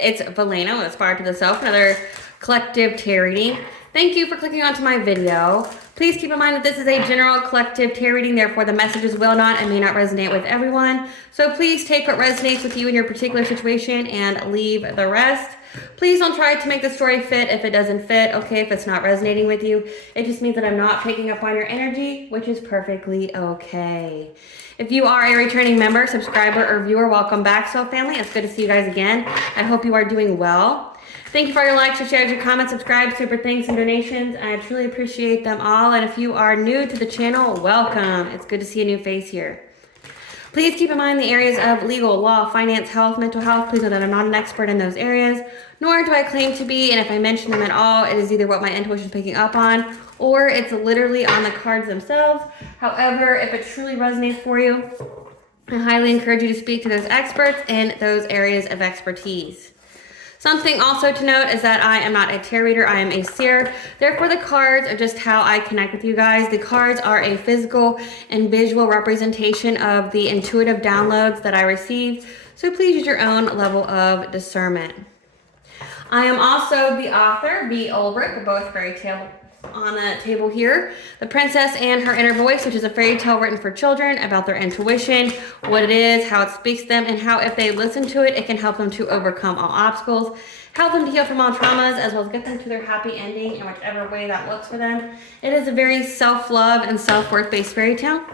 It's Valena with Aspire to the Self, another collective tarot reading. Thank you for clicking onto my video. Please keep in mind that this is a general collective tarot reading, therefore the messages will not and may not resonate with everyone. So please take what resonates with you in your particular situation and leave the rest. Please don't try to make the story fit if it doesn't fit, okay? If it's not resonating with you, it just means that I'm not picking up on your energy, which is perfectly okay. If you are a returning member, subscriber, or viewer, welcome back, Soul Family. It's good to see you guys again. I hope you are doing well. Thank you for your likes, your shares, your comments, subscribe, super thanks, and donations. I truly appreciate them all. And if you are new to the channel, welcome. It's good to see a new face here. Please keep in mind the areas of legal, law, finance, health, mental health. Please know that I'm not an expert in those areas, nor do I claim to be. And if I mention them at all, it is either what my intuition is picking up on, or it's literally on the cards themselves. However, if it truly resonates for you, I highly encourage you to speak to those experts in those areas of expertise. Something also to note is that I am not a tarot reader, I am a seer. Therefore, the cards are just how I connect with you guys. The cards are a physical and visual representation of the intuitive downloads that I receive. So please use your own level of discernment. I am also the author, B. Ulrich, both fairy tale on the table here. The Princess and Her Inner Voice, which is a fairy tale written for children about their intuition, what it is, how it speaks to them, and how if they listen to it, it can help them to overcome all obstacles, help them to heal from all traumas, as well as get them to their happy ending in whichever way that looks for them. It is a very self-love and self-worth based fairy tale.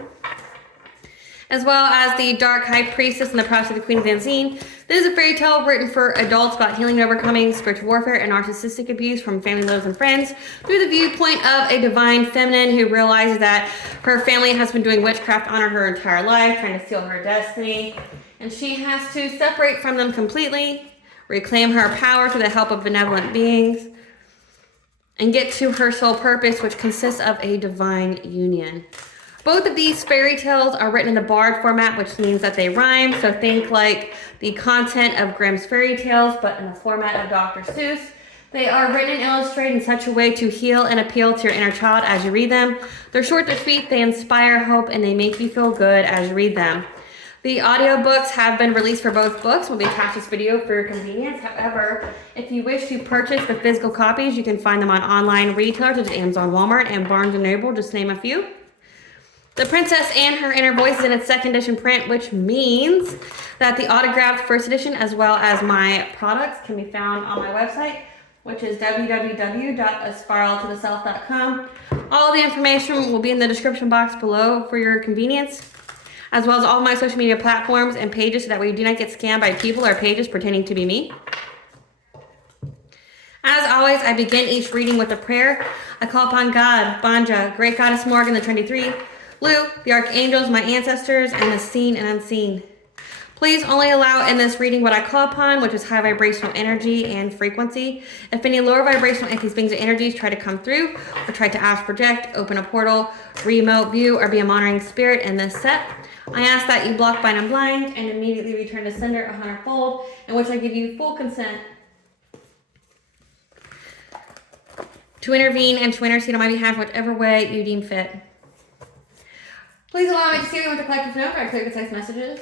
As well as the Dark High Priestess and the Prophecy of the Queen of the Unseen. This is a fairy tale written for adults about healing and overcoming spiritual warfare and narcissistic abuse from family, lovers, and friends through the viewpoint of a divine feminine who realizes that her family has been doing witchcraft on her entire life, trying to steal her destiny. And she has to separate from them completely, reclaim her power through the help of benevolent beings, and get to her soul purpose, which consists of a divine union. Both of these fairy tales are written in the bard format, which means that they rhyme. So think like the content of Grimm's fairy tales, but in the format of Dr. Seuss. They are written and illustrated in such a way to heal and appeal to your inner child as you read them. They're short, they're sweet, they inspire hope, and they make you feel good as you read them. The audiobooks have been released for both books. We'll be attached to this video for your convenience. However, if you wish to purchase the physical copies, you can find them on online retailers such as Amazon, Walmart, and Barnes & Noble, just to name a few. The Princess and Her Inner Voice is in its second edition print, which means that the autographed first edition, as well as my products, can be found on my website, which is www.aspiraltotheself.com. All the information will be in the description box below for your convenience, as well as all my social media platforms and pages, so that way you do not get scammed by people or pages pretending to be me. As always, I begin each reading with a prayer. I call upon God, Banja, Great Goddess Morgan, the Trinity Three, Lu, the archangels, my ancestors, and the seen and unseen. Please only allow in this reading what I call upon, which is high vibrational energy and frequency. If any lower vibrational entities, beings, or energies try to come through, or try to ask, project, open a portal, remote view, or be a monitoring spirit in this set, I ask that you block, bind, and blind, and immediately return to sender 100-fold, in which I give you full consent to intervene and to intercede on my behalf, whichever way you deem fit. Please allow me to see you with the collective note or I clear the text messages.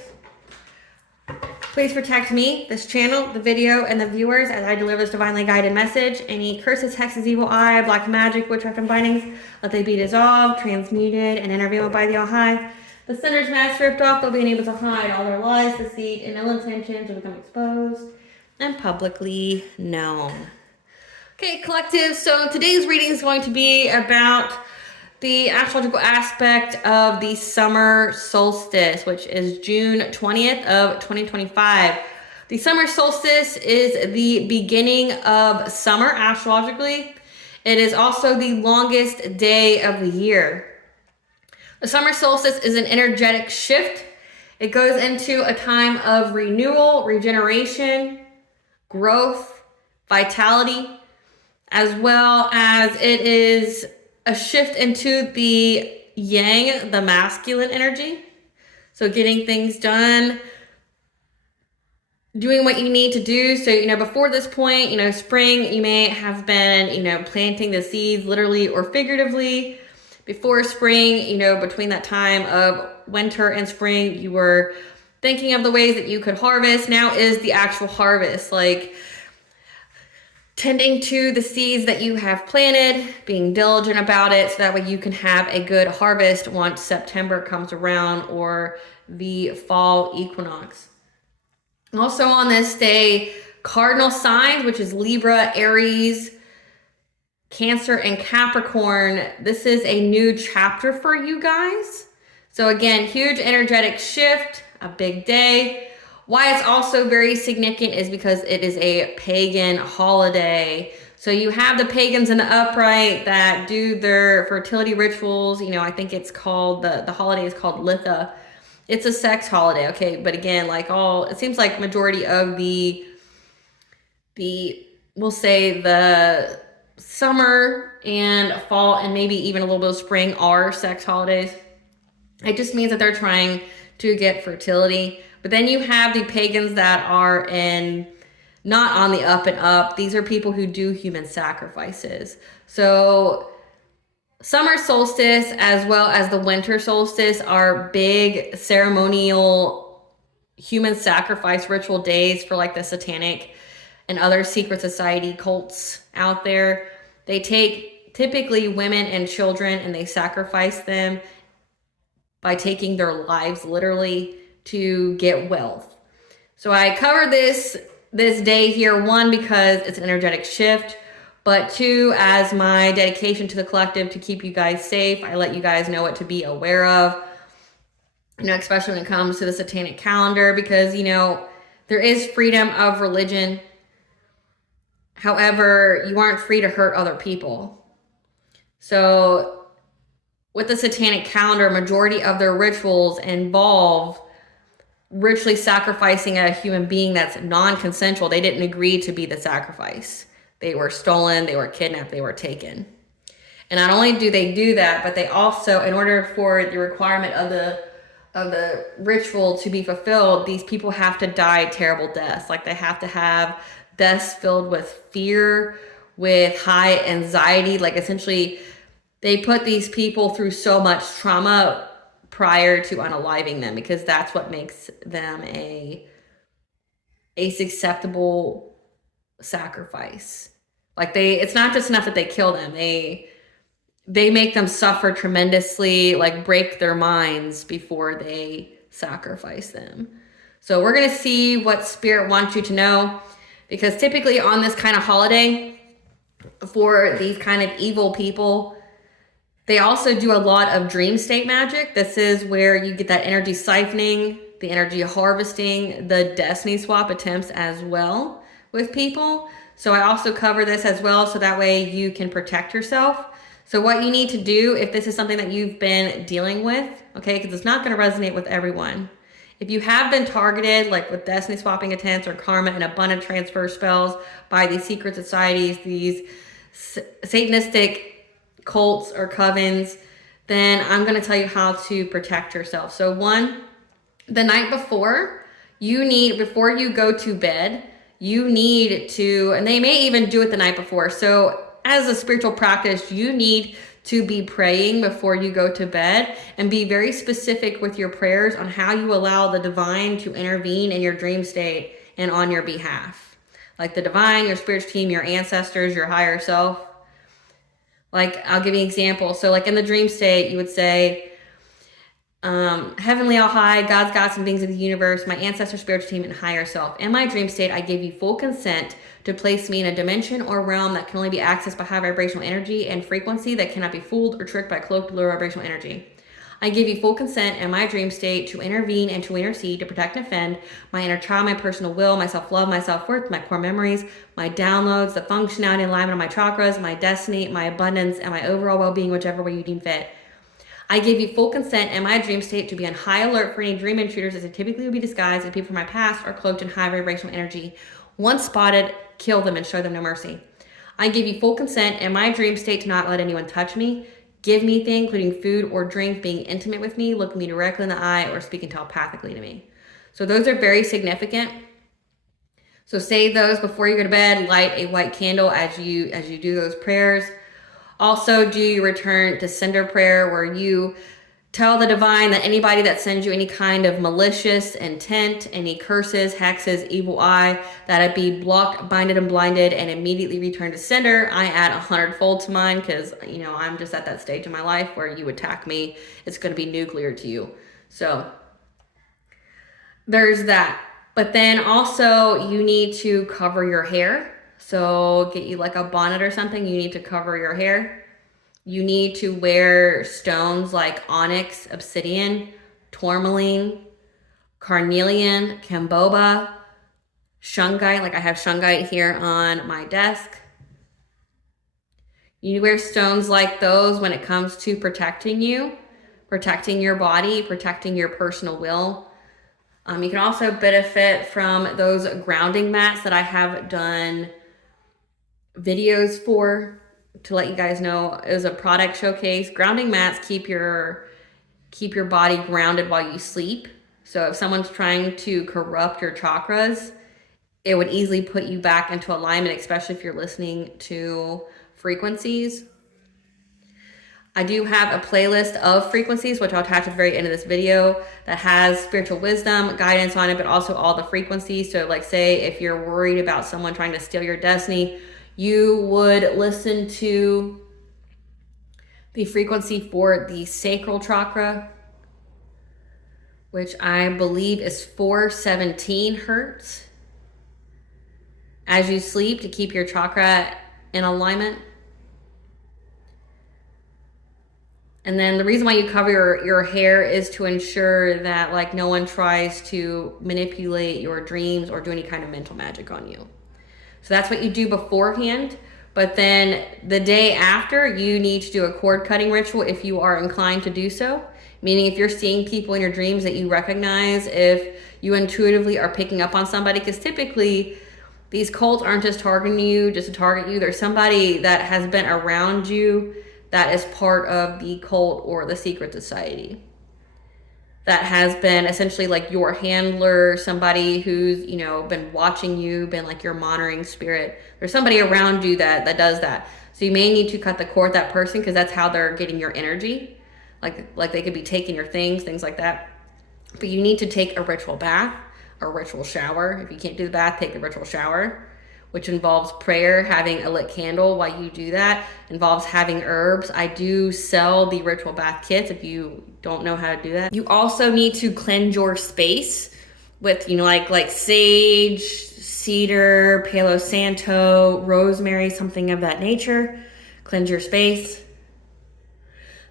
Please protect me, this channel, the video, and the viewers as I deliver this divinely guided message. Any curses, hexes, evil eye, black magic, witchcraft, and bindings, let they be dissolved, transmuted, and intervened by the All-High. The sinner's mask ripped off, they'll be unable to hide. All their lies, deceit, and ill intentions will become exposed and publicly known. Okay, collective, so today's reading is going to be about the astrological aspect of the summer solstice, which is June 20th of 2025. The summer solstice is the beginning of summer astrologically. It is also the longest day of the year. The summer solstice is an energetic shift. It goes into a time of renewal, regeneration, growth, vitality, as well as it is a shift into the yang, the masculine energy. So getting things done, doing what you need to do. So, before this point, spring, you may have been, planting the seeds literally or figuratively. Before spring, between that time of winter and spring, you were thinking of the ways that you could harvest. Now is the actual harvest. Like tending to the seeds that you have planted, being diligent about it so that way you can have a good harvest once September comes around or the fall equinox. Also on this day, cardinal signs, which is Libra, Aries, Cancer, and Capricorn. This is a new chapter for you guys. So again, huge energetic shift, a big day. Why it's also very significant is because it is a pagan holiday. So you have the pagans in the upright that do their fertility rituals. You know, I think it's called, the holiday is called Litha. It's a sex holiday, okay? But again, like it seems like majority of the we'll say the summer and fall and maybe even a little bit of spring are sex holidays. It just means that they're trying to get fertility. But then you have the pagans that are not on the up and up. These are people who do human sacrifices. So summer solstice as well as the winter solstice are big ceremonial human sacrifice ritual days for like the satanic and other secret society cults out there. They take typically women and children and they sacrifice them by taking their lives literally to get wealth. So I cover this day here, one, because it's an energetic shift, but two, as my dedication to the collective to keep you guys safe. I let you guys know what to be aware of, you know, especially when it comes to the satanic calendar, because, you know, there is freedom of religion. However, you aren't free to hurt other people. So with the satanic calendar, majority of their rituals involve ritually sacrificing a human being that's non-consensual. They didn't agree to be the sacrifice. They were stolen, they were kidnapped, they were taken. And not only do they do that, but they also, in order for the requirement of the ritual to be fulfilled, these people have to die terrible deaths. Like they have to have deaths filled with fear, with high anxiety. Like essentially, they put these people through so much trauma prior to unaliving them, because that's what makes them a acceptable sacrifice. Like it's not just enough that they kill them. They make them suffer tremendously, like break their minds before they sacrifice them. So we're going to see what Spirit wants you to know, because typically on this kind of holiday, for these kind of evil people, they also do a lot of dream state magic. This is where you get that energy siphoning, the energy harvesting, the destiny swap attempts as well with people. So I also cover this as well, so that way you can protect yourself. So what you need to do, if this is something that you've been dealing with, okay, because it's not going to resonate with everyone. If you have been targeted, like with destiny swapping attempts or karma and abundant transfer spells by these secret societies, these satanistic cults or covens, then I'm going to tell you how to protect yourself. So one, the night before, before you go to bed, you need to, and they may even do it the night before. So as a spiritual practice, you need to be praying before you go to bed, and be very specific with your prayers on how you allow the divine to intervene in your dream state and on your behalf. Like the divine, your spiritual team, your ancestors, your higher self. Like, I'll give you an example. So like in the dream state, you would say, Heavenly All High, God's gods and beings of the universe, my ancestor, spiritual team, and higher self. In my dream state, I give you full consent to place me in a dimension or realm that can only be accessed by high vibrational energy and frequency that cannot be fooled or tricked by cloaked low vibrational energy. I give you full consent in my dream state to intervene and to intercede, to protect and defend my inner child, my personal will, my self-love, my self-worth, my core memories, my downloads, the functionality and alignment of my chakras, my destiny, my abundance, and my overall well-being, whichever way you deem fit. I give you full consent in my dream state to be on high alert for any dream intruders, as they typically would be disguised as people from my past or cloaked in high vibrational energy. Once spotted, kill them and show them no mercy. I give you full consent in my dream state to not let anyone touch me, give me things, including food or drink, being intimate with me, looking me directly in the eye, or speaking telepathically to me. So those are very significant. So say those before you go to bed. Light a white candle as you do those prayers. Also do your return to sender prayer, where you Tell the divine that anybody that sends you any kind of malicious intent, any curses, hexes, evil eye, that it be blocked, binded, and blinded, and immediately returned to sender. I add 100-fold to mine because, you know, I'm just at that stage in my life where you attack me, it's going to be nuclear to you. So there's that. But then also you need to cover your hair. So get you like a bonnet or something. You need to cover your hair. You need to wear stones like onyx, obsidian, tourmaline, carnelian, camboba, shungite. Like I have shungite here on my desk. You wear stones like those when it comes to protecting you, protecting your body, protecting your personal will. You can also benefit from those grounding mats that I have done videos for, to let you guys know. It was a product showcase. Grounding mats keep your body grounded while you sleep. So if someone's trying to corrupt your chakras, it would easily put you back into alignment, especially if you're listening to frequencies. I do have a playlist of frequencies, which I'll attach at the very end of this video, that has spiritual wisdom, guidance on it, but also all the frequencies. So like say if you're worried about someone trying to steal your destiny, you would listen to the frequency for the sacral chakra, which I believe is 417 hertz, as you sleep, to keep your chakra in alignment. And then the reason why you cover your hair is to ensure that like no one tries to manipulate your dreams or do any kind of mental magic on you. So that's what you do beforehand. But then the day after, you need to do a cord cutting ritual if you are inclined to do so. Meaning if you're seeing people in your dreams that you recognize, if you intuitively are picking up on somebody, because typically these cults aren't just targeting you just to target you. There's somebody that has been around you that is part of the cult or the secret society, that has been essentially like your handler, somebody who's, you know, been watching you, been like your monitoring spirit. There's somebody around you that does that. So you may need to cut the cord with that person, because that's how they're getting your energy. Like they could be taking your things like that. But you need to take a ritual bath, a ritual shower. If you can't do the bath, take a ritual shower, which involves prayer, having a lit candle while you do that, involves having herbs. I do sell the ritual bath kits if you don't know how to do that. You also need to cleanse your space with, you know, like sage, cedar, Palo Santo, rosemary, something of that nature. Cleanse your space.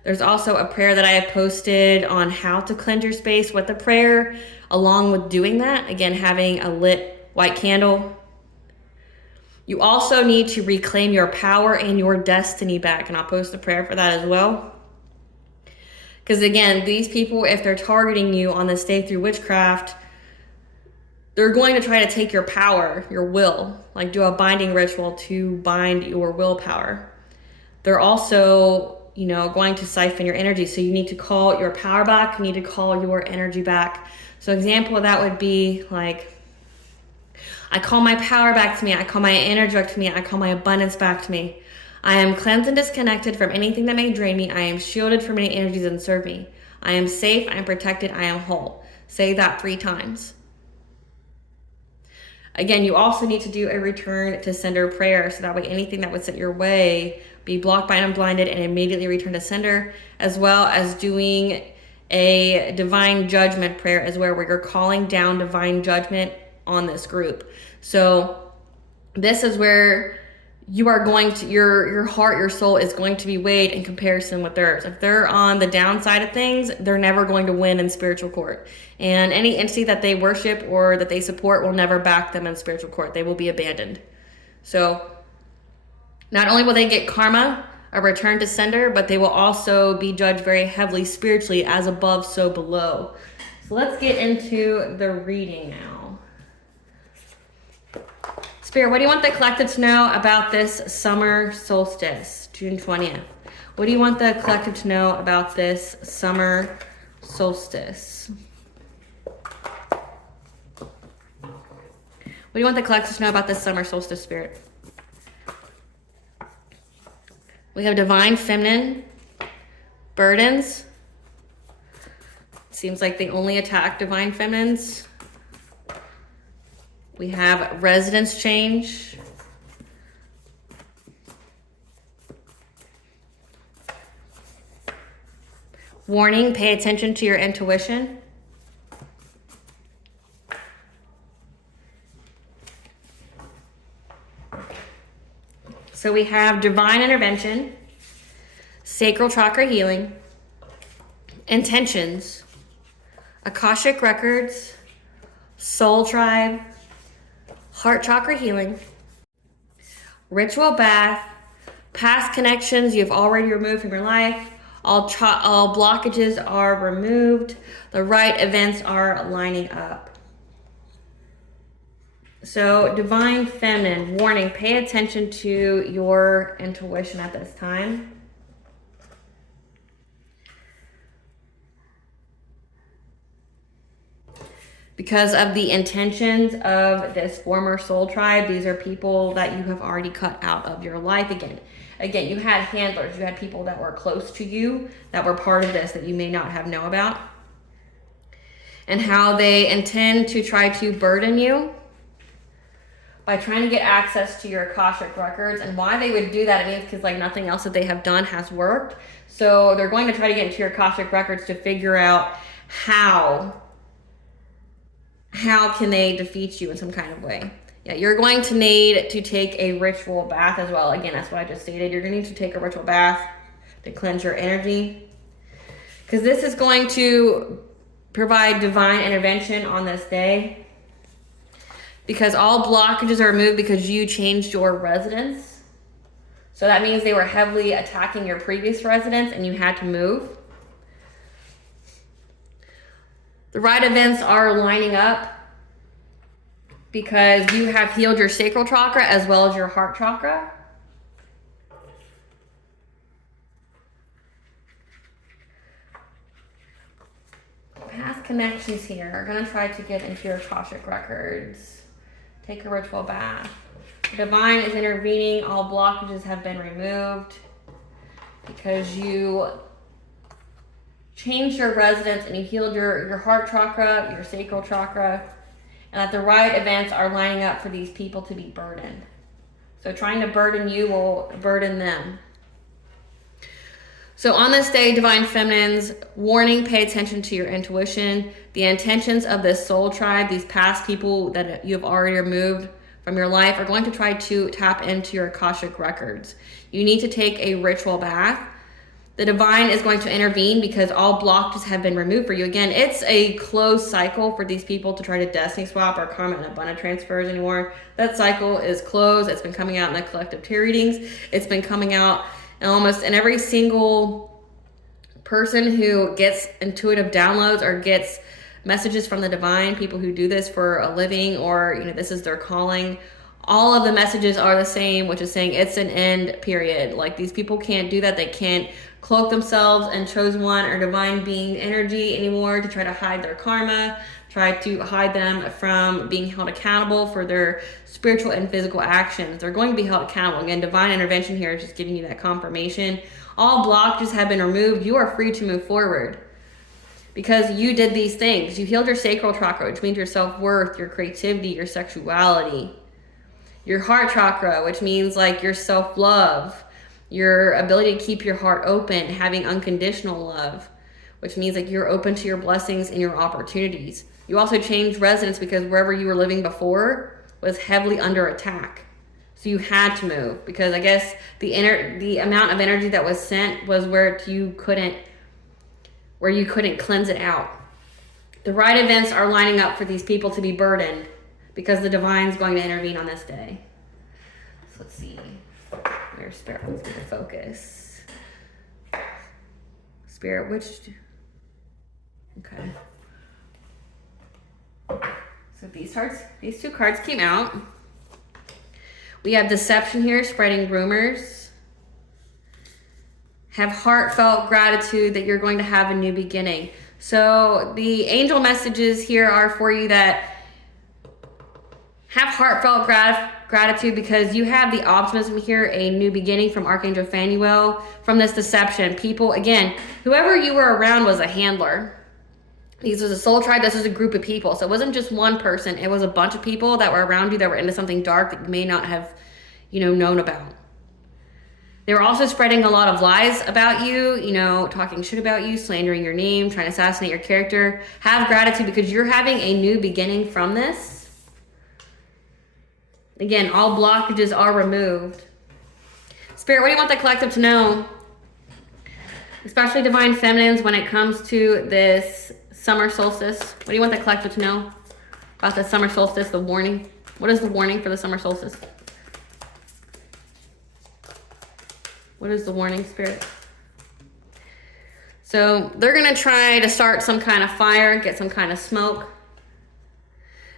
There's also a prayer that I have posted on how to cleanse your space with the prayer, along with doing that. Again, having a lit white candle. You also need to reclaim your power and your destiny back. And I'll post a prayer for that as well. Because again, these people, if they're targeting you on this day through witchcraft, they're going to try to take your power, your will, like do a binding ritual to bind your willpower. They're also, you know, going to siphon your energy. So you need to call your power back. You need to call your energy back. So an example of that would be like, I call my power back to me. I call my energy back to me. I call my abundance back to me. I am cleansed and disconnected from anything that may drain me. I am shielded from any energies that serve me. I am safe. I am protected. I am whole. Say that 3 times. Again, you also need to do a return to sender prayer. So that way anything that would set your way be blocked, by and blinded, and immediately return to sender, as well as doing a divine judgment prayer as well, where you're calling down divine judgment on this group. So this is where you are going to, your heart, your soul is going to be weighed in comparison with theirs. If they're on the downside of things, they're never going to win in spiritual court. And any entity that they worship or that they support will never back them in spiritual court. They will be abandoned. So not only will they get karma, a return to sender, but they will also be judged very heavily spiritually, as above, so below. So let's get into the reading now. Spirit, what do you want the collective to know about this summer solstice, June 20th? What do you want the collective to know about this summer solstice? What do you want the collective to know about this summer solstice, Spirit? We have divine feminine burdens, Seems like they only attack divine feminines. We have residence change. Warning, pay attention to your intuition. So we have divine intervention, sacral chakra healing, intentions, Akashic records, soul tribe, heart chakra healing, ritual bath, past connections you've already removed from your life. All blockages are removed. The right events are lining up. So, divine feminine, warning, pay attention to your intuition at this time. Because of the intentions of this former soul tribe, these are people that you have already cut out of your life. Again, you had handlers, you had people that were close to you that were part of this that you may not have known about. And how they intend to try to burden you by trying to get access to your Akashic records. And why they would do that, it means because like nothing else that they have done has worked. So they're going to try to get into your Akashic records to figure out how can they defeat you in some kind of way. Yeah, you're going to need to take a ritual bath as well. Again, that's what I just stated. You're going to need to take a ritual bath to cleanse your energy. Because this is going to provide divine intervention on this day. Because all blockages are removed because you changed your residence. So that means they were heavily attacking your previous residence and you had to move. The right events are lining up because you have healed your sacral chakra as well as your heart chakra. Past connections here are going to try to get into your Akashic records. Take a ritual bath. Divine is intervening. All blockages have been removed because you changed your residence and you healed your heart chakra, your sacral chakra, and that the right events are lining up for these people to be burdened. So trying to burden you will burden them. So on this day, divine feminines, warning, pay attention to your intuition. The intentions of this soul tribe, these past people that you have already removed from your life, are going to try to tap into your Akashic records. You need to take a ritual bath. The divine is going to intervene because all blockages have been removed for you. Again, it's a closed cycle for these people to try to destiny swap or karma and abundant transfers anymore. That cycle is closed. It's been coming out in the collective tarot readings. It's been coming out in every single person who gets intuitive downloads or gets messages from the divine, people who do this for a living or, this is their calling. All of the messages are the same, which is saying it's an end period. Like these people can't do that. They can't cloak themselves in chosen one or divine being energy anymore to try to hide their karma, try to hide them from being held accountable for their spiritual and physical actions. They're going to be held accountable. Again, divine intervention here is just giving you that confirmation. All blockages have been removed. You are free to move forward because you did these things. You healed your sacral chakra, which means your self-worth, your creativity, your sexuality. Your heart chakra, which means like your self-love, your ability to keep your heart open, having unconditional love, which means like you're open to your blessings and your opportunities. You also changed residence because wherever you were living before was heavily under attack. So you had to move because I guess the amount of energy that was sent was where you couldn't cleanse it out. The right events are lining up for these people to be burdened because the divine's going to intervene on this day. So let's see where Spirit wants me to focus. Spirit, okay. So these two cards came out. We have deception here, spreading rumors. Have heartfelt gratitude that you're going to have a new beginning. So the angel messages here are for you that have heartfelt gratitude because you have the optimism here, a new beginning from Archangel Phanuel from this deception. People, again, whoever you were around was a handler. These was a soul tribe. This was a group of people. So it wasn't just one person. It was a bunch of people that were around you that were into something dark that you may not have, known about. They were also spreading a lot of lies about you, talking shit about you, slandering your name, trying to assassinate your character. Have gratitude because you're having a new beginning from this. Again, all blockages are removed. Spirit, what do you want the collective to know? Especially divine feminines when it comes to this summer solstice. What do you want the collective to know about the summer solstice, the warning? What is the warning for the summer solstice? What is the warning, Spirit? So they're going to try to start some kind of fire, get some kind of smoke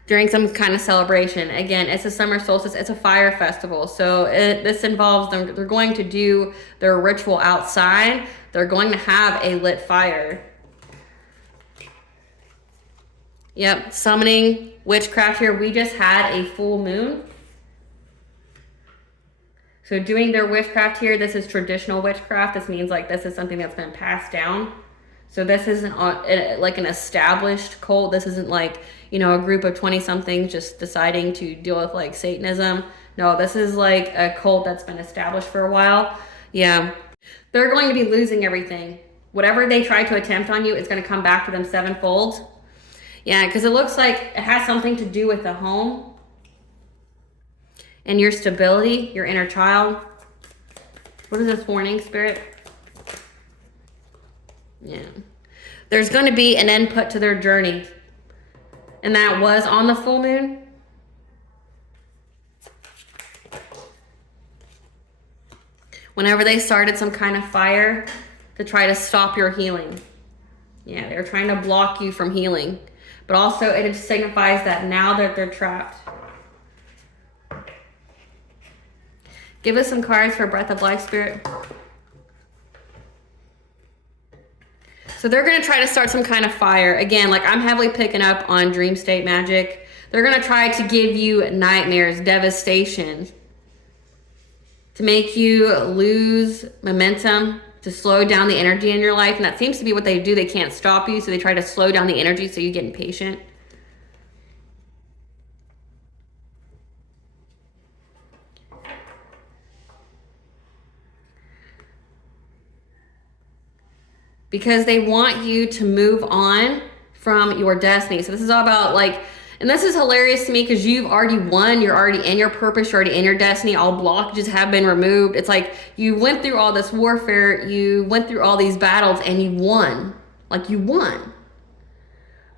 during some kind of celebration. Again, it's a summer solstice. It's a fire festival. So this involves them. They're going to do their ritual outside. They're going to have a lit fire. Yep, summoning witchcraft here. We just had a full moon. So doing their witchcraft here, this is traditional witchcraft. This means like this is something that's been passed down. So this isn't like an established cult. This isn't like, a group of 20-somethings just deciding to deal with like Satanism. No, this is like a cult that's been established for a while. Yeah. They're going to be losing everything. Whatever they try to attempt on you, it's going to come back to them sevenfold. Yeah, because it looks like it has something to do with the home and your stability, your inner child. What is this warning, Spirit? Yeah. There's going to be an end put to their journey. And that was on the full moon. Whenever they started some kind of fire to try to stop your healing. Yeah, they're trying to block you from healing. But also it signifies that now that they're trapped. Give us some cards for Breath of Life, Spirit. So they're going to try to start some kind of fire. Again, like I'm heavily picking up on dream state magic. They're going to try to give you nightmares, devastation, to make you lose momentum, to slow down the energy in your life. And that seems to be what they do. They can't stop you, so they try to slow down the energy so you get impatient. Because they want you to move on from your destiny. So this is all about like, and this is hilarious to me because you've already won. You're already in your purpose. You're already in your destiny. All blockages have been removed. It's like you went through all this warfare. You went through all these battles and you won. Like you won.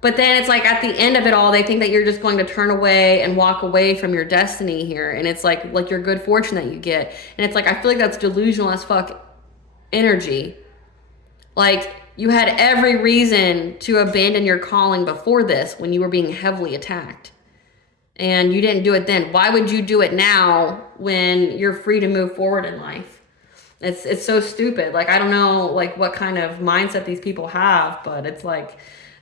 But then it's like at the end of it all, they think that you're just going to turn away and walk away from your destiny here. And it's like your good fortune that you get. And it's like, I feel like that's delusional as fuck energy. Like, you had every reason to abandon your calling before this when you were being heavily attacked. And you didn't do it then. Why would you do it now when you're free to move forward in life? It's so stupid. Like, I don't know, like, what kind of mindset these people have, but it's like,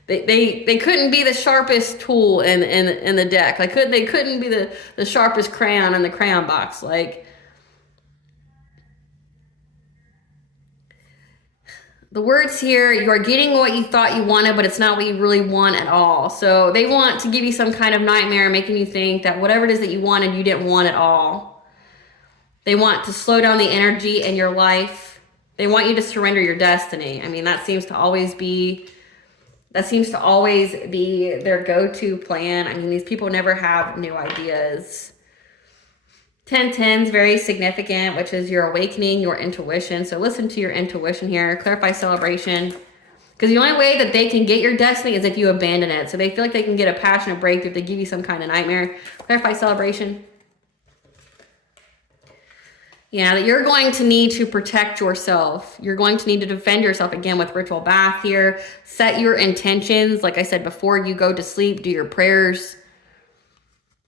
they couldn't be the sharpest tool in the deck. Like, they couldn't be the sharpest crayon in the crayon box. Like, the words here, you are getting what you thought you wanted, but it's not what you really want at all. So they want to give you some kind of nightmare, making you think that whatever it is that you wanted, you didn't want at all. They want to slow down the energy in your life. They want you to surrender your destiny. I mean, that seems to always be their go-to plan. I mean, these people never have new ideas. 1010 is very significant, which is your awakening, your intuition. So listen to your intuition here. Clarify celebration. Because the only way that they can get your destiny is if you abandon it. So they feel like they can get a passionate breakthrough if they give you some kind of nightmare. Clarify celebration. Yeah, that you're going to need to protect yourself. You're going to need to defend yourself again with ritual bath here. Set your intentions. Like I said, before you go to sleep, do your prayers.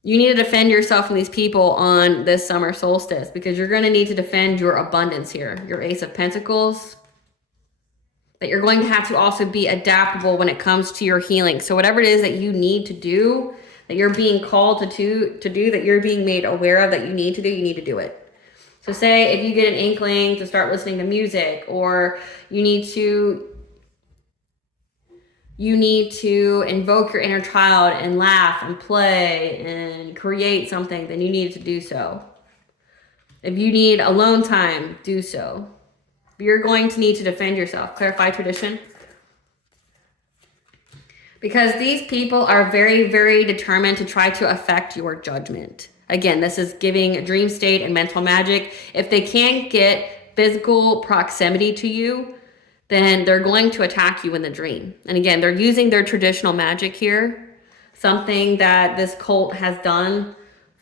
You need to defend yourself from these people on this summer solstice because you're going to need to defend your abundance here. Your Ace of Pentacles. That you're going to have to also be adaptable when it comes to your healing. So whatever it is that you need to do, that you're being called to do, that you're being made aware of that you need to do it. So say if you get an inkling to start listening to music, or you need to you need to invoke your inner child and laugh and play and create something, then you need to do so. If you need alone time, do so. You're going to need to defend yourself. Clarify tradition. Because these people are very, very determined to try to affect your judgment. Again, this is giving dream state and mental magic. If they can't get physical proximity to you, then they're going to attack you in the dream. And again, they're using their traditional magic here, something that this cult has done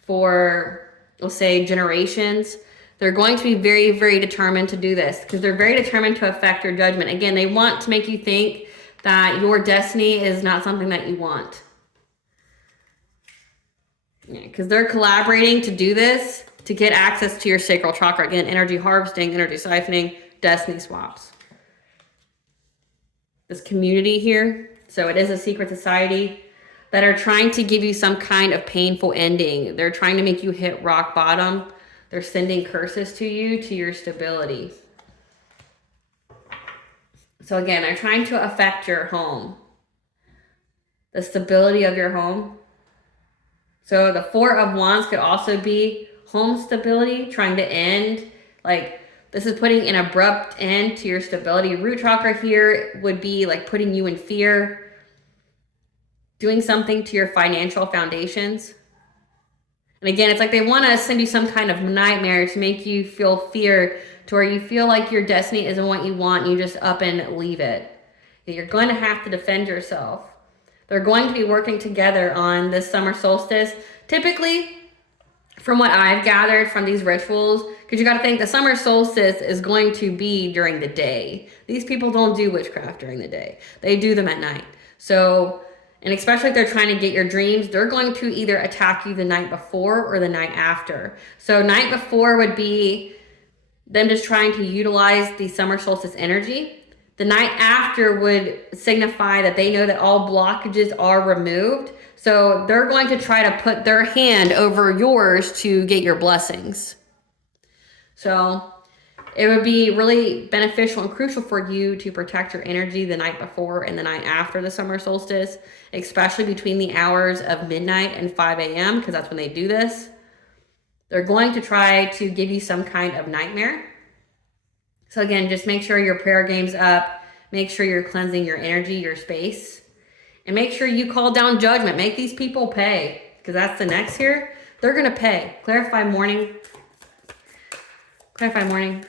for, we'll say, generations. They're going to be very, very determined to do this because they're very determined to affect your judgment. Again, they want to make you think that your destiny is not something that you want. Yeah, because they're collaborating to do this to get access to your sacral chakra. Again, energy harvesting, energy siphoning, destiny swaps. This community here, so it is a secret society that are trying to give you some kind of painful ending. They're trying to make you hit rock bottom. They're sending curses to you, to your stability. So again, they're trying to affect your home, the stability of your home. So the Four of Wands could also be home stability, trying to end. Like, this is putting an abrupt end to your stability. Root chakra here would be like putting you in fear, doing something to your financial foundations. And again, it's like they want to send you some kind of nightmare to make you feel fear, to where you feel like your destiny isn't what you want and you just up and leave it. You're going to have to defend yourself. They're going to be working together on this summer solstice. Typically, from what I've gathered from these rituals, because you got to think the summer solstice is going to be during the day. These people don't do witchcraft during the day. They do them at night. So, and especially if they're trying to get your dreams, they're going to either attack you the night before or the night after. So night before would be them just trying to utilize the summer solstice energy. The night after would signify that they know that all blockages are removed. So they're going to try to put their hand over yours to get your blessings. So it would be really beneficial and crucial for you to protect your energy the night before and the night after the summer solstice, especially between the hours of midnight and 5 a.m. because that's when they do this. They're going to try to give you some kind of nightmare. So again, just make sure your prayer game's up. Make sure you're cleansing your energy, your space. And make sure you call down judgment. Make these people pay. Because that's the next here. They're going to pay. Clarify morning. Clarify morning.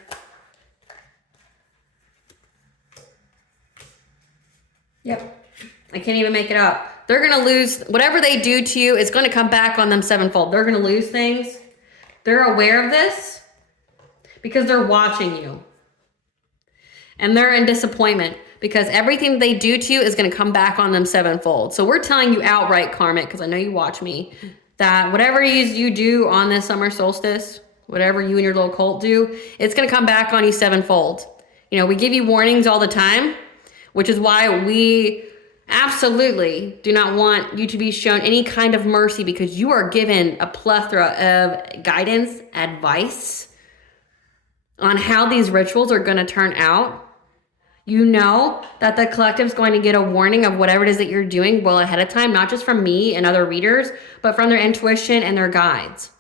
Yep. I can't even make it up. They're going to lose. Whatever they do to you is going to come back on them sevenfold. They're going to lose things. They're aware of this because they're watching you. And they're in disappointment because everything they do to you is going to come back on them sevenfold. So we're telling you outright, karmic, because I know you watch me, that whatever you do on this summer solstice, whatever you and your little cult do, it's going to come back on you sevenfold. You know, we give you warnings all the time, which is why we absolutely do not want you to be shown any kind of mercy, because you are given a plethora of guidance, advice on how these rituals are going to turn out. You know that the collective is going to get a warning of whatever it is that you're doing well ahead of time, not just from me and other readers, but from their intuition and their guides.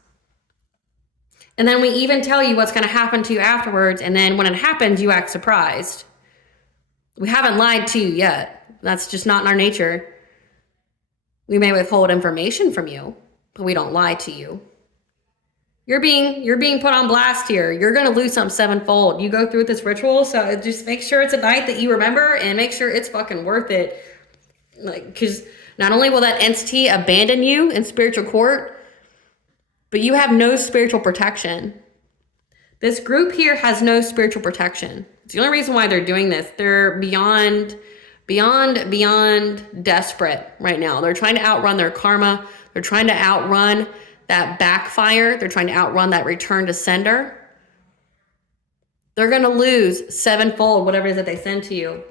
And then we even tell you what's going to happen to you afterwards. And then when it happens, you act surprised. We haven't lied to you yet. That's just not in our nature. We may withhold information from you, but we don't lie to you. You're being put on blast here. You're going to lose something sevenfold. You go through this ritual, so just make sure it's a night that you remember and make sure it's fucking worth it. Like, because not only will that entity abandon you in spiritual court, but you have no spiritual protection. This group here has no spiritual protection. It's the only reason why they're doing this. They're beyond desperate right now. They're trying to outrun their karma. They're trying to outrun that backfire. They're trying to outrun that return to sender. They're going to lose sevenfold whatever it is that they send to you.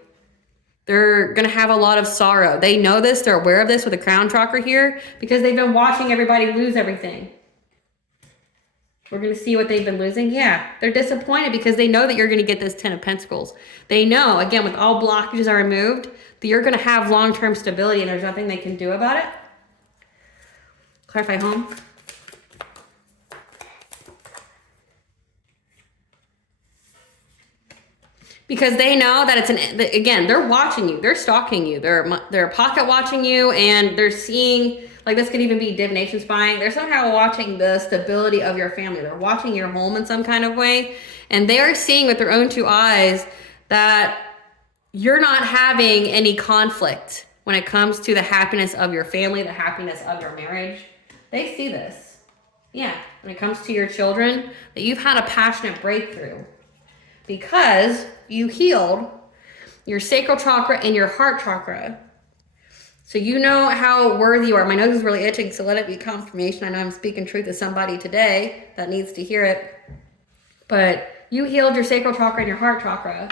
They're going to have a lot of sorrow. They know this. They're aware of this with the crown chakra here because they've been watching everybody lose everything. We're going to see what they've been losing. Yeah, they're disappointed because they know that you're going to get this 10 of Pentacles. They know, again, with all blockages are removed, that you're going to have long-term stability and there's nothing they can do about it. Clarify home. Because they know that it's again, they're watching you, they're stalking you, they're pocket watching you, and they're seeing, like this could even be divination spying. They're somehow watching the stability of your family. They're watching your home in some kind of way, and they are seeing with their own two eyes that you're not having any conflict when it comes to the happiness of your family, the happiness of your marriage. They see this. Yeah, when it comes to your children, that you've had a passionate breakthrough because you healed your sacral chakra and your heart chakra. So you know how worthy you are. My nose is really itching, so let it be confirmation. I know I'm speaking truth to somebody today that needs to hear it. But you healed your sacral chakra and your heart chakra.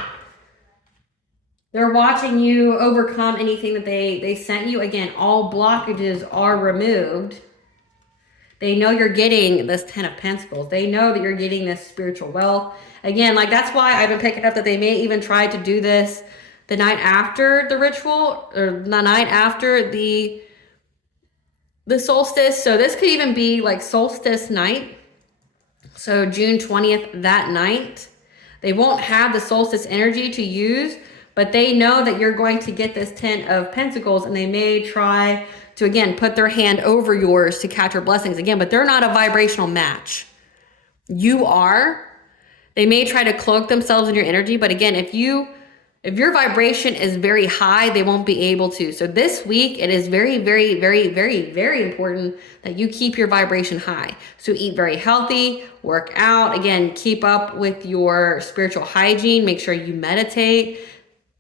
They're watching you overcome anything that they sent you. Again, all blockages are removed. They know you're getting this 10 of Pentacles. They know that you're getting this spiritual wealth. Again, like that's why I've been picking up that they may even try to do this the night after the ritual, or the night after the solstice. So this could even be like solstice night. So June 20th, that night. They won't have the solstice energy to use, but they know that you're going to get this 10 of Pentacles, and they may try to, again, put their hand over yours to catch your blessings again, but they're not a vibrational match. You are. They may try to cloak themselves in your energy, but again, if your vibration is very high, they won't be able to. So this week, it is very, very, very, very, very important that you keep your vibration high. So eat very healthy, work out, again, keep up with your spiritual hygiene, make sure you meditate.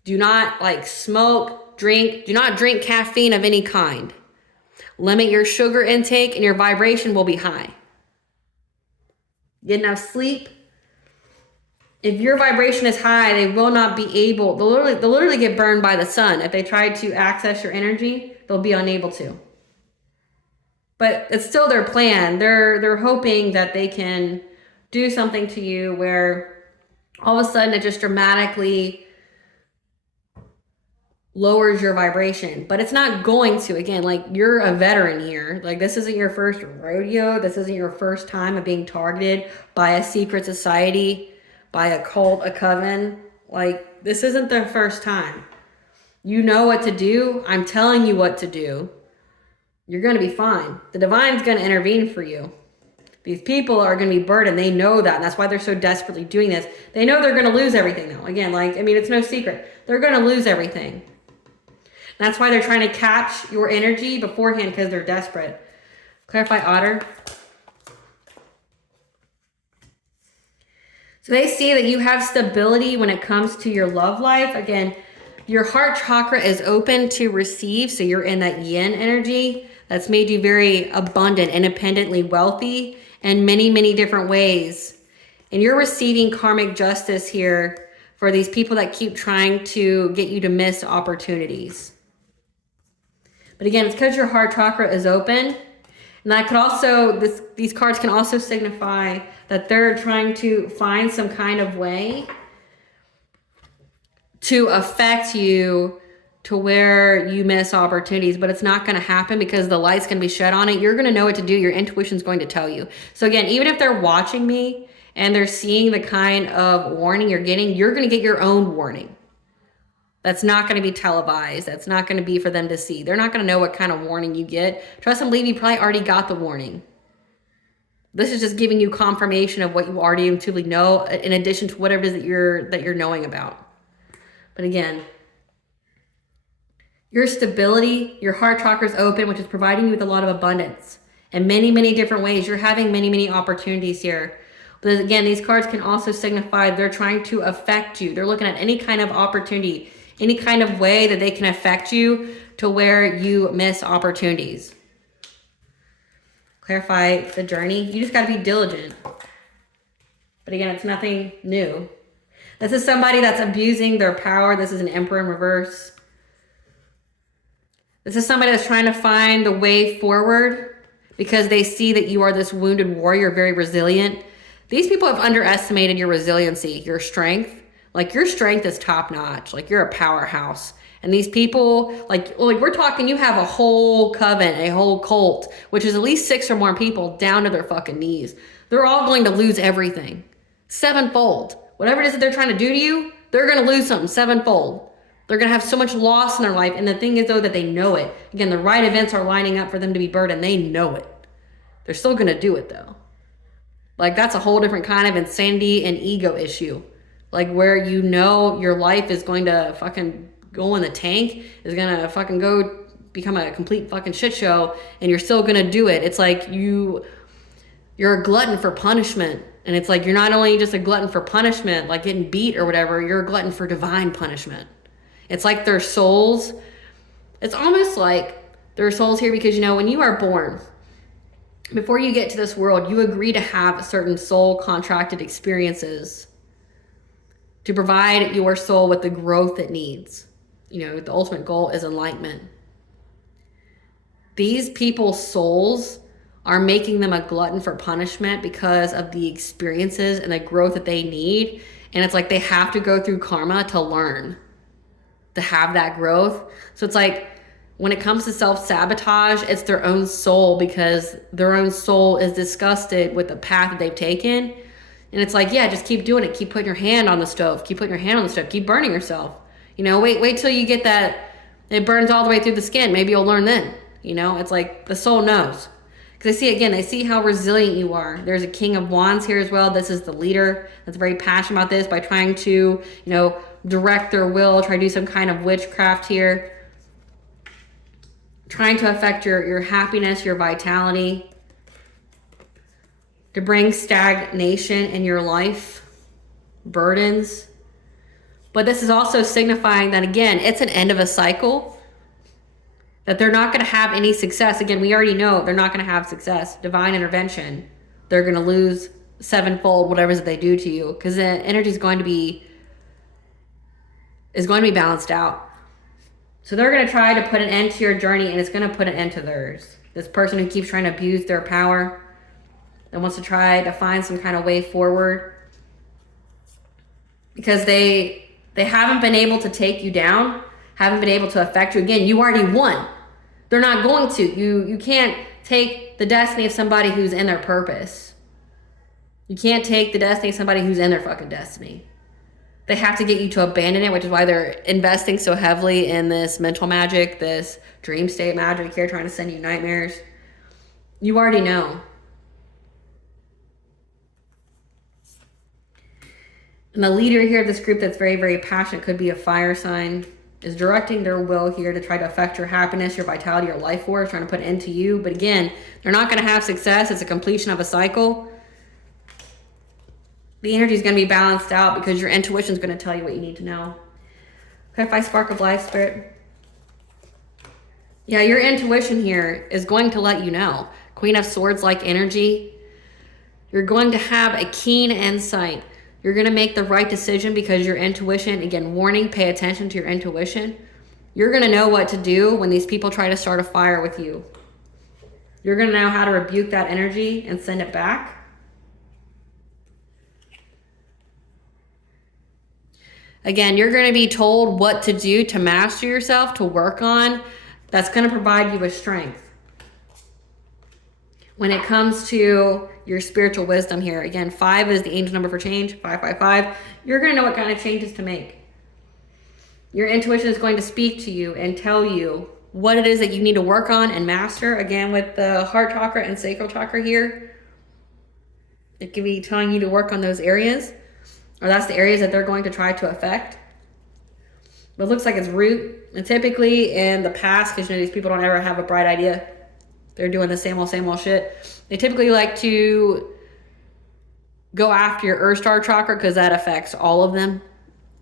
Do not like smoke, drink, do not drink caffeine of any kind. Limit your sugar intake and your vibration will be high. Get enough sleep. If your vibration is high, they will not be able, they'll literally get burned by the sun. If they try to access your energy, they'll be unable to. But it's still their plan. They're hoping that they can do something to you where all of a sudden it just dramatically lowers your vibration, but it's not going to. Again, like you're a veteran here. Like this isn't your first rodeo. This isn't your first time of being targeted by a secret society, by a cult, a coven. Like this isn't the first time. You know what to do. I'm telling you what to do. You're going to be fine. The divine's going to intervene for you. These people are going to be burdened. They know that. And that's why they're so desperately doing this. They know they're going to lose everything though. Again, like, I mean, it's no secret. They're going to lose everything. That's why they're trying to catch your energy beforehand, because they're desperate. Clarify otter. So they see that you have stability when it comes to your love life. Again, your heart chakra is open to receive. So you're in that yin energy that's made you very abundant, independently wealthy in many, many different ways. And you're receiving karmic justice here for these people that keep trying to get you to miss opportunities. But again, it's because your heart chakra is open. And that could also, these cards can also signify that they're trying to find some kind of way to affect you to where you miss opportunities, but it's not going to happen because the light's going to be shed on it. You're going to know what to do. Your intuition's going to tell you. So again, even if they're watching me and they're seeing the kind of warning you're getting, you're going to get your own warning. That's not going to be televised. That's not going to be for them to see. They're not going to know what kind of warning you get. Trust and believe, you probably already got the warning. This is just giving you confirmation of what you already intuitively know, in addition to whatever it is that you're knowing about. But again, your stability, your heart chakra is open, which is providing you with a lot of abundance in many, many different ways. You're having many, many opportunities here. But again, these cards can also signify they're trying to affect you. They're looking at any kind of opportunity, any kind of way that they can affect you to where you miss opportunities. Clarify the journey. You just got to be diligent. But again, it's nothing new. This is somebody that's abusing their power. This is an Emperor in reverse. This is somebody that's trying to find the way forward, because they see that you are this wounded warrior, very resilient. These people have underestimated your resiliency, your strength. Like, your strength is top notch. Like, you're a powerhouse. And these people, like we're talking, you have a whole coven, a whole cult, which is at least 6 or more people down to their fucking knees. They're all going to lose everything. Sevenfold. Whatever it is that they're trying to do to you, they're going to lose something sevenfold. They're going to have so much loss in their life. And the thing is, though, that they know it. Again, the right events are lining up for them to be burdened. They know it. They're still going to do it, though. Like, that's a whole different kind of insanity and ego issue. Like, where you know your life is going to fucking go in the tank, is going to fucking go become a complete fucking shit show, and you're still going to do it. It's like you're a glutton for punishment. And it's like, you're not only just a glutton for punishment, like getting beat or whatever, you're a glutton for divine punishment. It's like their souls, it's almost like their souls here, because, you know, when you are born, before you get to this world, you agree to have certain soul contracted experiences to provide your soul with the growth it needs. You know, the ultimate goal is enlightenment. These people's souls are making them a glutton for punishment because of the experiences and the growth that they need. And it's like they have to go through karma to learn, to have that growth. So it's like, when it comes to self-sabotage, it's their own soul, because their own soul is disgusted with the path that they've taken. And it's like, yeah, just keep doing it. Keep putting your hand on the stove. Keep putting your hand on the stove. Keep burning yourself. You know, wait till you get that, it burns all the way through the skin. Maybe you'll learn then. You know, it's like the soul knows. Because they see how resilient you are. There's a King of Wands here as well. This is the leader that's very passionate about this, by trying to, you know, direct their will, try to do some kind of witchcraft here. Trying to affect your happiness, your vitality, to bring stagnation in your life, burdens. But this is also signifying that, again, it's an end of a cycle, that they're not going to have any success. Again, we already know they're not going to have success. Divine intervention, they're going to lose sevenfold whatever it is that they do to you, because the energy is going to be balanced out. So they're going to try to put an end to your journey, and it's going to put an end to theirs. This person who keeps trying to abuse their power and wants to try to find some kind of way forward, because they haven't been able to take you down, haven't been able to affect you. Again, you already won. They're not going to. You can't take the destiny of somebody who's in their purpose. You can't take the destiny of somebody who's in their fucking destiny. They have to get you to abandon it, which is why they're investing so heavily in this mental magic, this dream state magic here, trying to send you nightmares. You already know. And the leader here of this group that's very, very passionate, could be a fire sign, is directing their will here to try to affect your happiness, your vitality, your life force, trying to put an end to you. But again, they're not going to have success. It's a completion of a cycle. The energy is going to be balanced out, because your intuition is going to tell you what you need to know. Clarify spark of life, Spirit. Yeah, your intuition here is going to let you know. Queen of Swords like energy. You're going to have a keen insight. You're going to make the right decision, because your intuition, again, warning, pay attention to your intuition. You're going to know what to do when these people try to start a fire with you. You're going to know how to rebuke that energy and send it back. Again, you're going to be told what to do to master yourself, to work on. That's going to provide you with strength. When it comes to your spiritual wisdom here, again, 5 is the angel number for change, 555. You're going to know what kind of changes to make. Your intuition is going to speak to you and tell you what it is that you need to work on and master. Again, with the heart chakra and sacral chakra here, it could be telling you to work on those areas. Or that's the areas that they're going to try to affect. But it looks like it's root. And typically in the past, because, you know, these people don't ever have a bright idea. They're doing the same old shit. They typically like to go after your Earth Star chakra, because that affects all of them.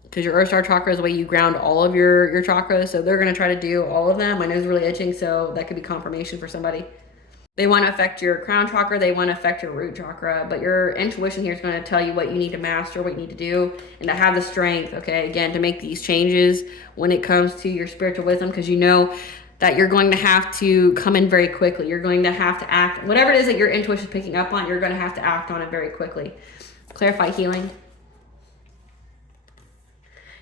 Because your Earth Star chakra is the way you ground all of your chakras. So they're going to try to do all of them. My nose is really itching, so that could be confirmation for somebody. They want to affect your crown chakra. They want to affect your root chakra. But your intuition here is going to tell you what you need to master, what you need to do, and to have the strength, okay, again, to make these changes when it comes to your spiritual wisdom. Because you know that you're going to have to come in very quickly. You're going to have to act, whatever it is that your intuition is picking up on, you're going to have to act on it very quickly. Clarify healing.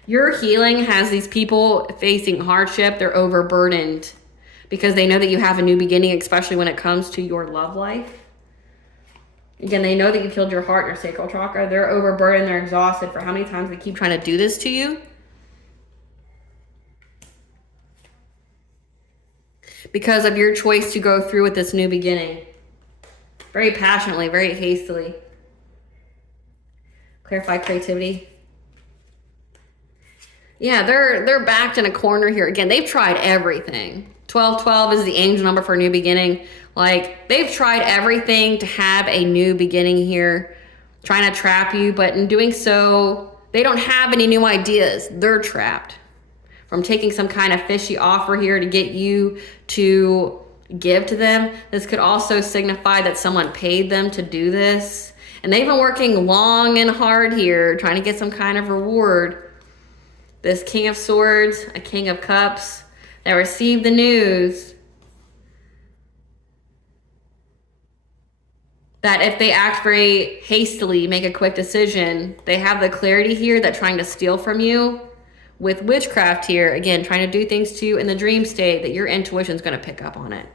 Your healing has these people facing hardship. They're overburdened because they know that you have a new beginning, especially when it comes to your love life. Again, they know that you've healed your heart, your sacral chakra. They're overburdened. They're exhausted for how many times they keep trying to do this to you. Because of your choice to go through with this new beginning. Very passionately, very hastily. Clarify creativity. Yeah, they're backed in a corner here. Again, they've tried everything. 1212 is the angel number for a new beginning. Like, they've tried everything to have a new beginning here, trying to trap you, but in doing so, they don't have any new ideas. They're trapped from taking some kind of fishy offer here to get you to give to them. This could also signify that someone paid them to do this. And they've been working long and hard here, trying to get some kind of reward. This King of Swords, a King of Cups, that received the news that if they act very hastily, make a quick decision, they have the clarity here that trying to steal from you with witchcraft here, again, trying to do things to you in the dream state, that your intuition is going to pick up on it.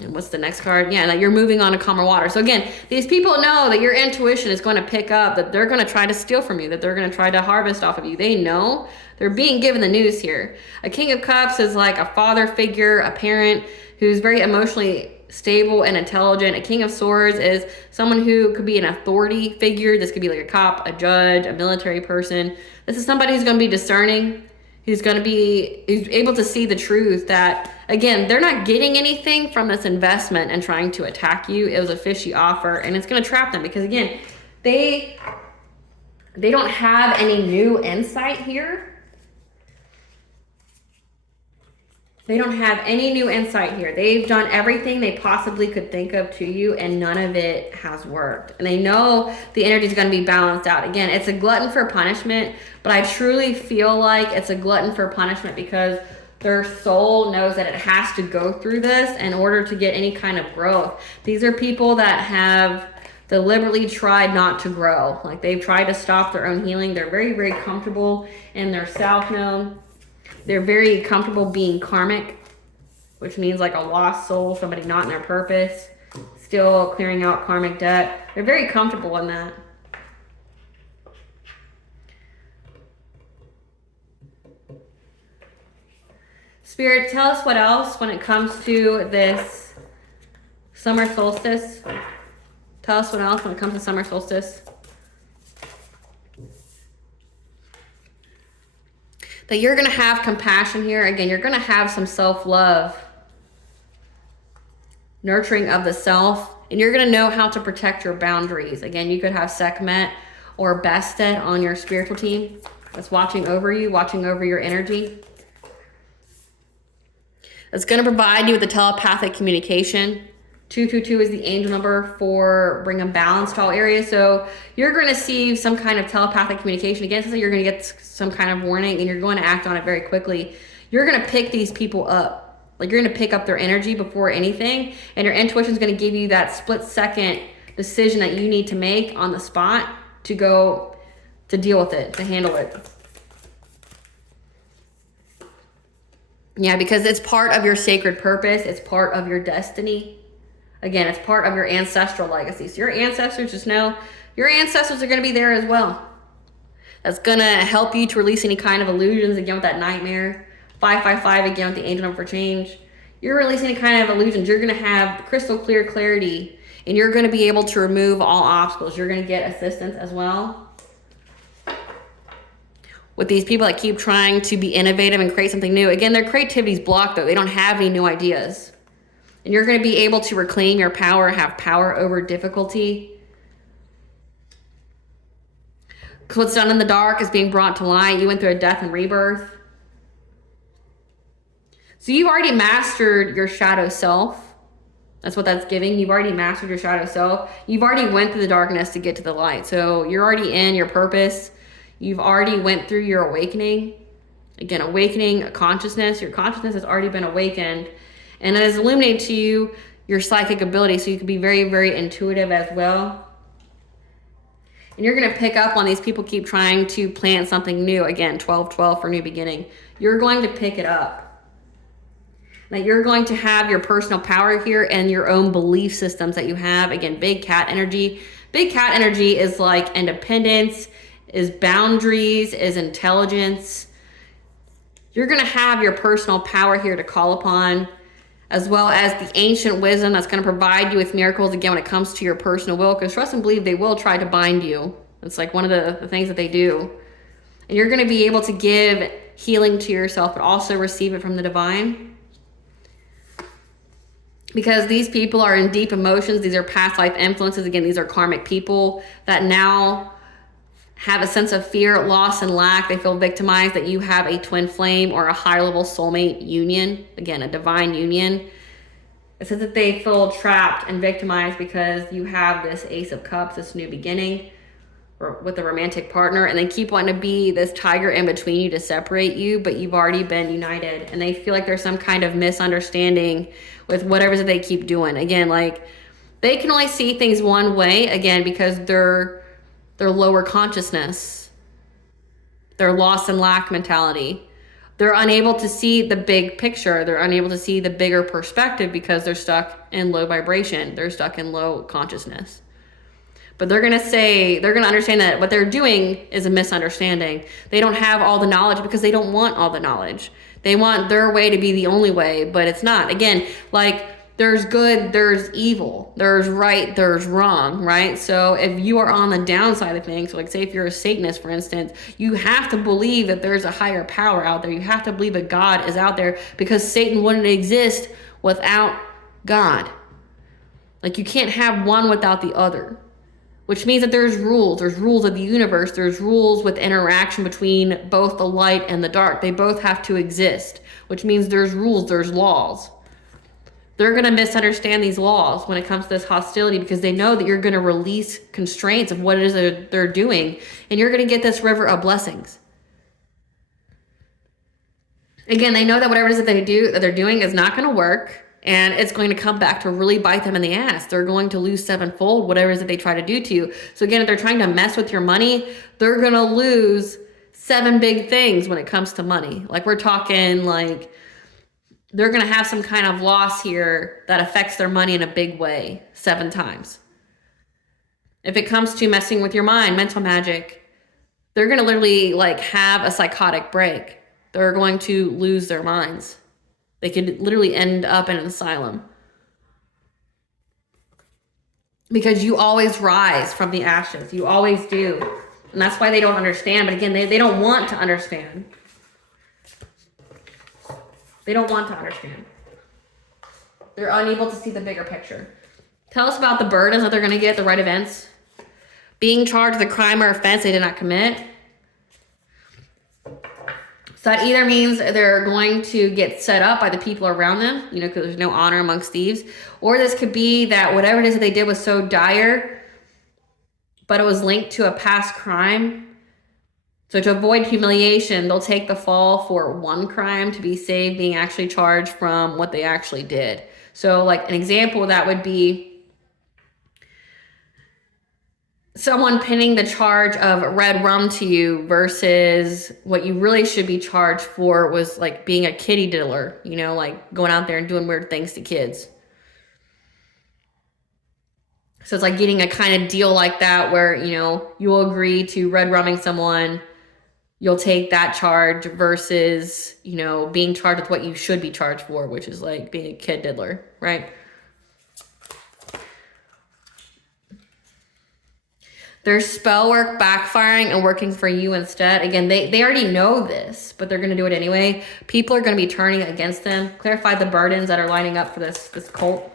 And what's the next card? Yeah, that you're moving on to calmer water. So again, these people know that your intuition is going to pick up, that they're going to try to steal from you, that they're going to try to harvest off of you. They know. They're being given the news here. A King of Cups is like a father figure, a parent who's very emotionally stable and intelligent. A King of Swords is someone who could be an authority figure. This could be like a cop, a judge, a military person. This is somebody who's going to be discerning, who's able to see the truth that, again, they're not getting anything from this investment and trying to attack you. It was a fishy offer, and it's going to trap them because, again, they don't have any new insight here. They don't have any new insight here. They've done everything they possibly could think of to you, and none of it has worked. And they know the energy is going to be balanced out. Again, it's a glutton for punishment, but I truly feel like it's a glutton for punishment because their soul knows that it has to go through this in order to get any kind of growth. These are people that have deliberately tried not to grow. Like, they've tried to stop their own healing. They're very, very comfortable in their self-know. They're very comfortable being karmic, which means like a lost soul, somebody not in their purpose, still clearing out karmic debt. They're very comfortable in that. Spirit, tell us what else when it comes to this summer solstice. Tell us what else when it comes to summer solstice. That you're going to have compassion here. Again, you're going to have some self-love, nurturing of the self, and you're going to know how to protect your boundaries. Again, you could have Sekhmet or Bastet on your spiritual team that's watching over you, watching over your energy. It's going to provide you with the telepathic communication. 222 is the angel number for bringing balance to all areas. So you're going to see some kind of telepathic communication. Again, so you're going to get some kind of warning and you're going to act on it very quickly. You're going to pick these people up. Like, you're going to pick up their energy before anything. And your intuition is going to give you that split-second decision that you need to make on the spot to go to deal with it, to handle it. Yeah, because it's part of your sacred purpose. It's part of your destiny. Again, it's part of your ancestral legacy. So your ancestors, just know your ancestors are going to be there as well. That's going to help you to release any kind of illusions, again, with that nightmare. 555, again, with the angel number for change. You're releasing any kind of illusions. You're going to have crystal clear clarity, and you're going to be able to remove all obstacles. You're going to get assistance as well. With these people that keep trying to be innovative and create something new. Again, their creativity's blocked, though. They don't have any new ideas. And you're going to be able to reclaim your power, have power over difficulty. Because what's done in the dark is being brought to light. You went through a death and rebirth. So you've already mastered your shadow self. That's what that's giving. You've already mastered your shadow self. You've already went through the darkness to get to the light. So you're already in your purpose. You've already went through your awakening. Again, awakening consciousness. Your consciousness has already been awakened, and it has illuminated to you your psychic ability, so you can be very, very intuitive as well. And you're going to pick up on these people keep trying to plant something new. Again, 12-12 for new beginning. You're going to pick it up. Now you're going to have your personal power here and your own belief systems that you have. Again, big cat energy. Big cat energy is like independence, is boundaries, is intelligence. You're going to have your personal power here to call upon, as well as the ancient wisdom that's going to provide you with miracles, again, when it comes to your personal will, because trust and believe they will try to bind you. It's like one of the things that they do. And you're going to be able to give healing to yourself, but also receive it from the divine. Because these people are in deep emotions. These are past life influences. Again, these are karmic people that now have a sense of fear, loss, and lack. They feel victimized that you have a twin flame or a higher level soulmate union. Again, a divine union. It says that they feel trapped and victimized because you have this Ace of Cups, this new beginning, or with a romantic partner, and they keep wanting to be this tiger in between you to separate you, but you've already been united. And they feel like there's some kind of misunderstanding with whatever that they keep doing. Again, like they can only see things one way, again, because they're lower consciousness, their loss and lack mentality. They're unable to see the big picture. They're unable to see the bigger perspective because they're stuck in low vibration. They're stuck in low consciousness. But they're going to understand that what they're doing is a misunderstanding. They don't have all the knowledge because they don't want all the knowledge. They want their way to be the only way, but it's not. Again, like there's good, there's evil, there's right, there's wrong, right? So if you are on the downside of things, so like say if you're a Satanist, for instance, you have to believe that there's a higher power out there. You have to believe that God is out there, because Satan wouldn't exist without God. Like you can't have one without the other, which means that there's rules of the universe. There's rules with interaction between both the light and the dark. They both have to exist, which means there's rules, there's laws. They're going to misunderstand these laws when it comes to this hostility, because they know that you're going to release constraints of what it is that they're doing, and you're going to get this river of blessings. Again, they know that whatever it is that they're doing is not going to work, and it's going to come back to really bite them in the ass. They're going to lose sevenfold whatever it is that they try to do to you. So again, if they're trying to mess with your money, they're going to lose 7 big things when it comes to money. Like we're talking like they're going to have some kind of loss here that affects their money in a big way 7 times. If it comes to messing with your mind, mental magic, they're going to literally like have a psychotic break. They're going to lose their minds. They could literally end up in an asylum. Because you always rise from the ashes. You always do. And that's why they don't understand. But again, they don't want to understand. They don't want to understand. They're unable to see the bigger picture. Tell us about the burdens that they're going to get, the right events. Being charged with a crime or offense they did not commit. So that either means they're going to get set up by the people around them, because there's no honor amongst thieves. Or this could be that whatever it is that they did was so dire, but it was linked to a past crime. So to avoid humiliation, they'll take the fall for one crime to be saved being actually charged from what they actually did. So like an example of that would be someone pinning the charge of red rum to you versus what you really should be charged for was like being a kitty diddler, like going out there and doing weird things to kids. So it's like getting a kind of deal like that where, you'll agree to red rumming someone. You'll take that charge versus, being charged with what you should be charged for, which is like being a kid diddler, right? There's spell work backfiring and working for you instead. Again, they already know this, but they're going to do it anyway. People are going to be turning against them. Clarify the burdens that are lining up for this cult.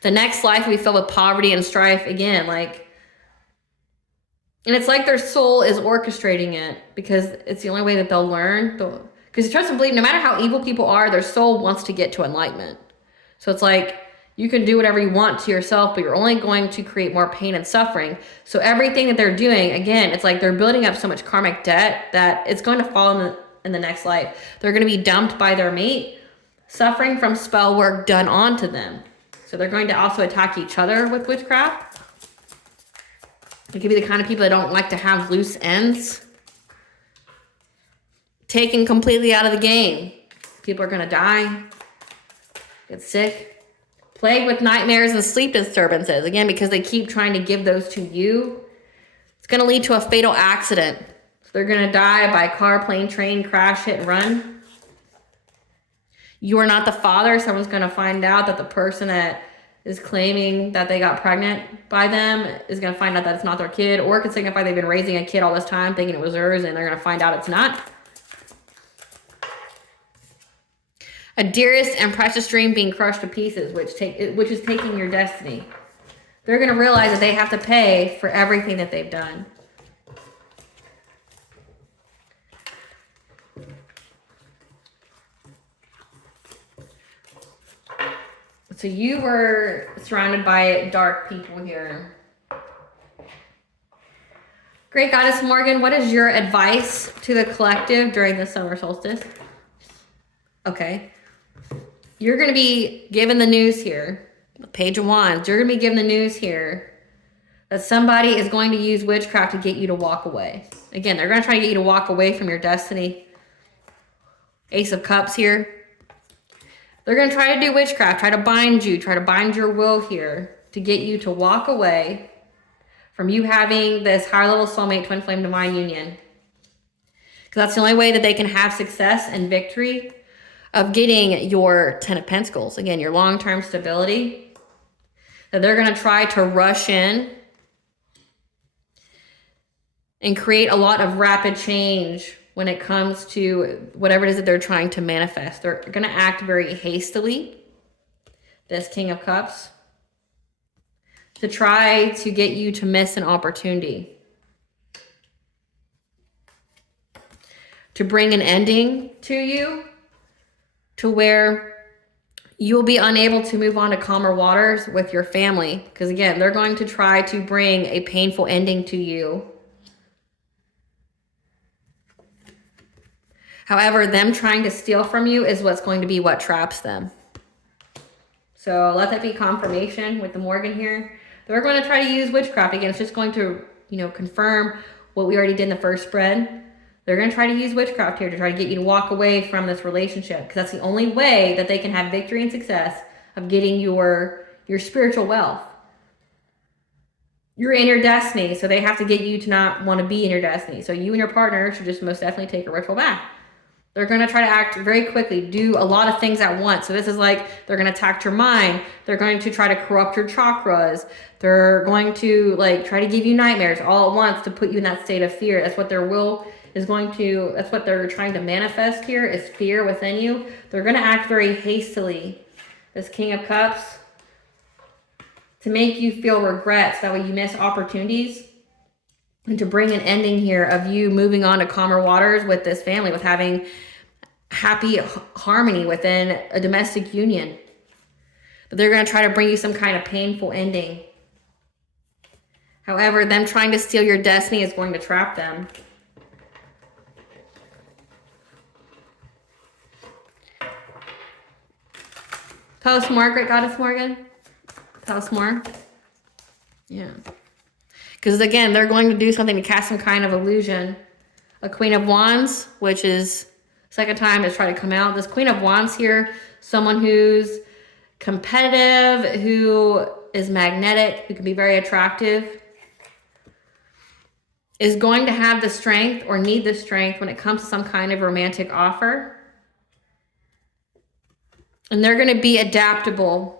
The next life will be filled with poverty and strife. Again, and it's like their soul is orchestrating it because it's the only way that they'll learn. Because you trust and believe, no matter how evil people are, their soul wants to get to enlightenment. So it's like You can do whatever you want to yourself, but you're only going to create more pain and suffering. So everything that they're doing, again, it's like they're building up so much karmic debt that it's going to fall in the next life. They're going to be dumped by their mate, suffering from spell work done onto them. So they're going to also attack each other with witchcraft. It could be the kind of people that don't like to have loose ends. Taken completely out of the game. People are going to die, get sick. Plagued with nightmares and sleep disturbances. Again, because they keep trying to give those to you. It's going to lead to a fatal accident. So they're going to die by car, plane, train, crash, hit, and run. You are not the father. Someone's going to find out that the person that is claiming that they got pregnant by them is going to find out that it's not their kid. Or it could signify they've been raising a kid all this time thinking it was theirs, and they're going to find out it's not. A dearest and precious dream being crushed to pieces, which is taking your destiny. They're going to realize that they have to pay for everything that they've done. So you were surrounded by dark people here. Great Goddess Morgan, what is your advice to the collective during the summer solstice? Okay. You're going to be given the news here, the Page of Wands. You're going to be given the news here that somebody is going to use witchcraft to get you to walk away. Again, they're going to try to get you to walk away from your destiny. Ace of Cups here. They're going to try to do witchcraft, try to bind you, try to bind your will here to get you to walk away from you having this higher level soulmate, twin flame, divine union. Because that's the only way that they can have success and victory of getting your 10 of Pentacles. Again, your long-term stability. That they're going to try to rush in and create a lot of rapid change when it comes to whatever it is that they're trying to manifest. They're going to act very hastily. This King of Cups. To try to get you to miss an opportunity. To bring an ending to you. To where you'll be unable to move on to calmer waters with your family. Because again, they're going to try to bring a painful ending to you. However, them trying to steal from you is what's going to be what traps them. So let that be confirmation with the Morgan here. They're going to try to use witchcraft. Again, it's just going to, confirm what we already did in the first spread. They're going to try to use witchcraft here to try to get you to walk away from this relationship. Because that's the only way that they can have victory and success of getting your spiritual wealth. You're in your destiny, so they have to get you to not want to be in your destiny. So you and your partner should just most definitely take a ritual bath. They're going to try to act very quickly, do a lot of things at once. So this is like they're going to attack your mind. They're going to try to corrupt your chakras. They're going to try to give you nightmares all at once to put you in that state of fear. That's what their will is going to, that's what they're trying to manifest here is fear within you. They're going to act very hastily. This King of Cups. To make you feel regrets. That way you miss opportunities. And to bring an ending here of you moving on to calmer waters with this family. With having happy harmony within a domestic union. But they're going to try to bring you some kind of painful ending. However, them trying to steal your destiny is going to trap them. Tell us more, Great Goddess Morgan. Tell us more. Yeah. Because again, they're going to do something to cast some kind of illusion. A Queen of Wands, which is second time to try to come out. This Queen of Wands here, someone who's competitive, who is magnetic, who can be very attractive, is going to have the strength or need the strength when it comes to some kind of romantic offer. And they're going to be adaptable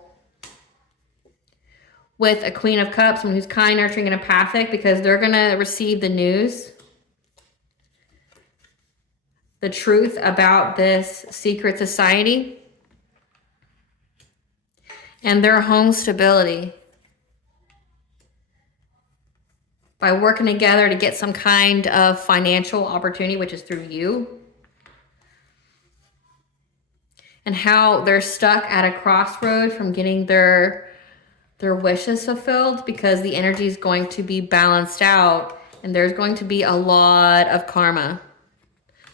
with a Queen of Cups, someone who's kind, nurturing, and empathic, because they're going to receive the news, the truth about this secret society, and their home stability by working together to get some kind of financial opportunity, which is through you. and how they're stuck at a crossroad from getting their wishes fulfilled, because the energy is going to be balanced out and there's going to be a lot of karma,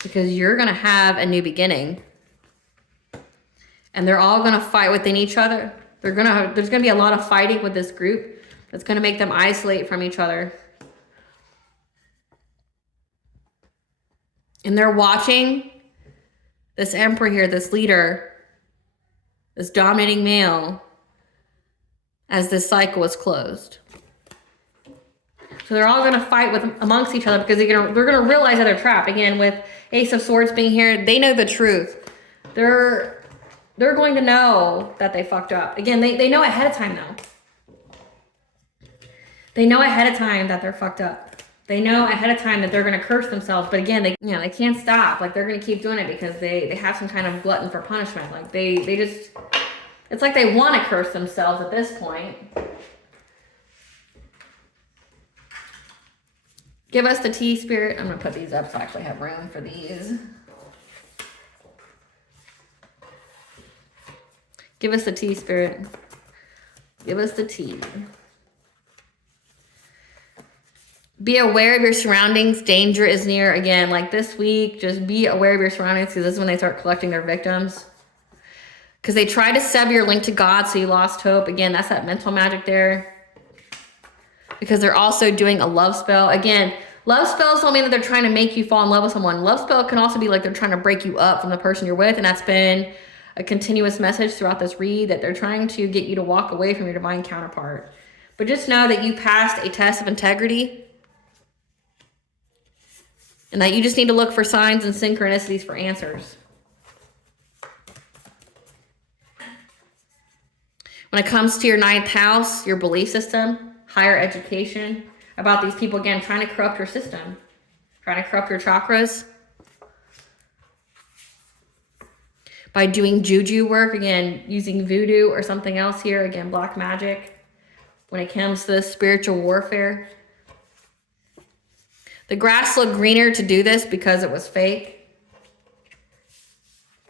because you're going to have a new beginning. And they're all going to fight within each other. There's going to be a lot of fighting with this group that's going to make them isolate from each other. And they're watching this emperor here, this leader, this dominating male, as this cycle is closed. So they're all going to fight amongst each other, because they're going to realize that they're trapped. Again, with Ace of Swords being here, they know the truth. They're going to know that they fucked up. Again, they know ahead of time, though. They know ahead of time that they're fucked up. They know ahead of time that they're going to curse themselves. But again, they can't stop. Like, they're going to keep doing it because they have some kind of glutton for punishment. Like, they just, it's like they want to curse themselves at this point. Give us the tea, Spirit. I'm going to put these up so I actually have room for these. Give us the tea, Spirit. Give us the tea. Be aware of your surroundings. Danger is near. Again, like this week, just be aware of your surroundings, because this is when they start collecting their victims. Because they try to sever your link to God, so you lost hope. Again, that's that mental magic there. Because they're also doing a love spell. Again, love spells don't mean that they're trying to make you fall in love with someone. Love spell can also be like they're trying to break you up from the person you're with. And that's been a continuous message throughout this read, that they're trying to get you to walk away from your divine counterpart. But just know that you passed a test of integrity, and that you just need to look for signs and synchronicities for answers. When it comes to your 9th house, your belief system, higher education, about these people, again, trying to corrupt your system, trying to corrupt your chakras. By doing juju work, again, using voodoo or something else here, again, black magic. When it comes to this spiritual warfare. The grass looked greener to do this because it was fake.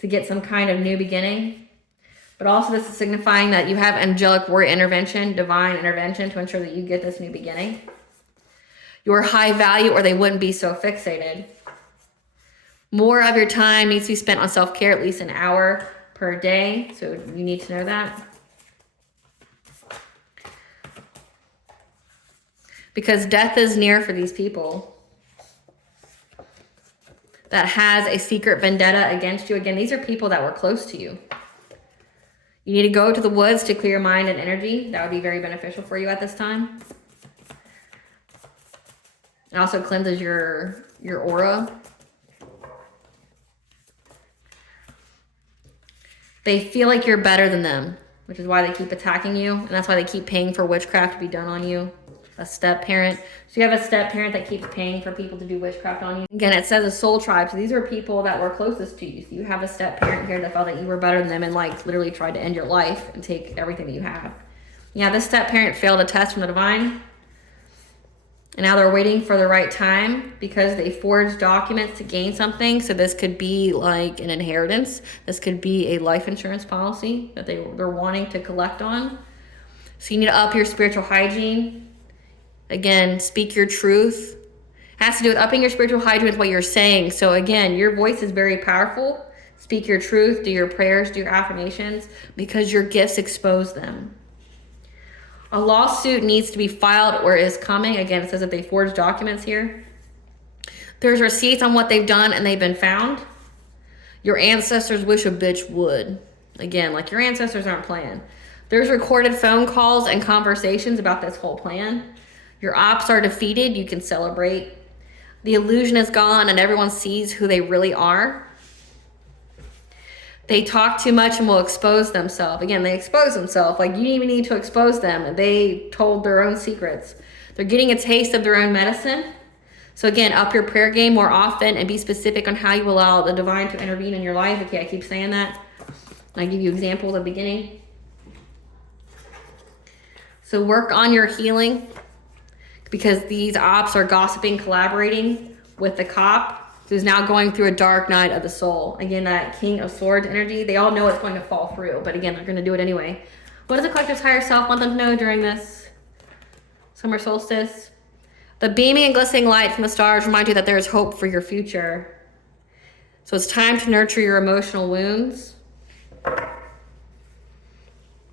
To get some kind of new beginning. But also this is signifying that you have angelic warrior intervention, divine intervention, to ensure that you get this new beginning. You're high value, or they wouldn't be so fixated. More of your time needs to be spent on self-care, at least an hour per day. So you need to know that. Because death is near for these people. That has a secret vendetta against you. Again, these are people that were close to you. You need to go to the woods to clear your mind and energy. That would be very beneficial for you at this time. It also cleanses your aura. They feel like you're better than them, which is why they keep attacking you. And that's why they keep paying for witchcraft to be done on you. A step parent. So you have a step parent that keeps paying for people to do witchcraft on you. Again, it says a soul tribe. So these are people that were closest to you. So you have a step parent here that felt that you were better than them and like literally tried to end your life and take everything that you have. Yeah, this step parent failed a test from the divine. And now they're waiting for the right time because they forged documents to gain something. So this could be like an inheritance. This could be a life insurance policy that they're wanting to collect on. So you need to up your spiritual hygiene. Again, speak your truth. It has to do with upping your spiritual hygiene with what you're saying. So again, your voice is very powerful. Speak your truth, do your prayers, do your affirmations, because your gifts expose them. A lawsuit needs to be filed or is coming. Again, it says that they forged documents here. There's receipts on what they've done and they've been found. Your ancestors wish a bitch would. Again, like your ancestors aren't playing. There's recorded phone calls and conversations about this whole plan. Your ops are defeated. You can celebrate. The illusion is gone and everyone sees who they really are. They talk too much and will expose themselves. Again, they expose themselves. Like, you didn't even need to expose them. They told their own secrets. They're getting a taste of their own medicine. So again, up your prayer game more often and be specific on how you allow the divine to intervene in your life. Okay, I keep saying that. I give you examples at the beginning. So work on your healing, because these ops are gossiping, collaborating with the cop. who's now going through a dark night of the soul. Again, that King of Swords energy, they all know it's going to fall through, but again, they're going to do it anyway. What does the collective's higher self want them to know during this summer solstice? The beaming and glistening light from the stars remind you that there is hope for your future. So it's time to nurture your emotional wounds.